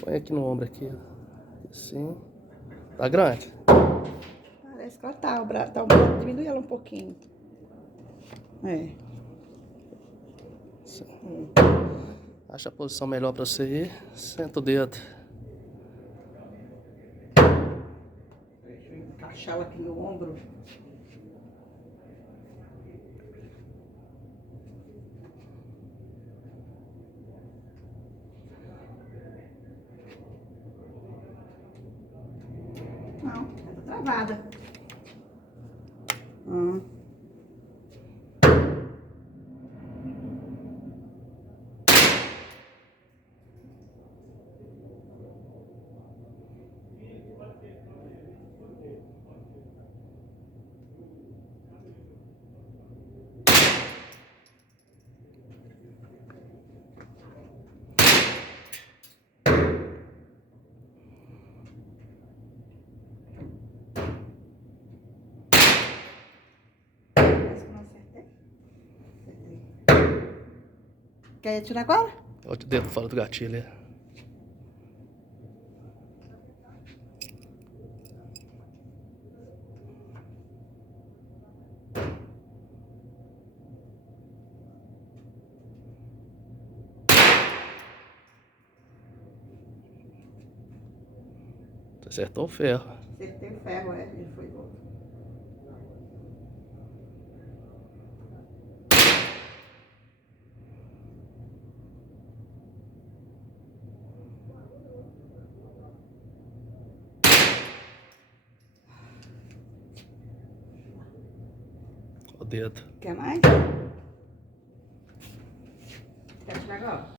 Põe aqui no ombro aqui, ó. Assim. Tá grande? Parece que ela tá, o braço, diminui ela um pouquinho. É. Assim. Acha a posição melhor pra você ir. Senta o dedo. Deixa eu encaixar ela aqui no ombro. Não, ela tá travada. Parece que eu não acertei. Quer atirar agora? Olha o dedo fora do gatilho aí. Você acertou o ferro. Acertei o ferro, é. Ele foi outro. O dedo. Quer mais? Quer atirar agora?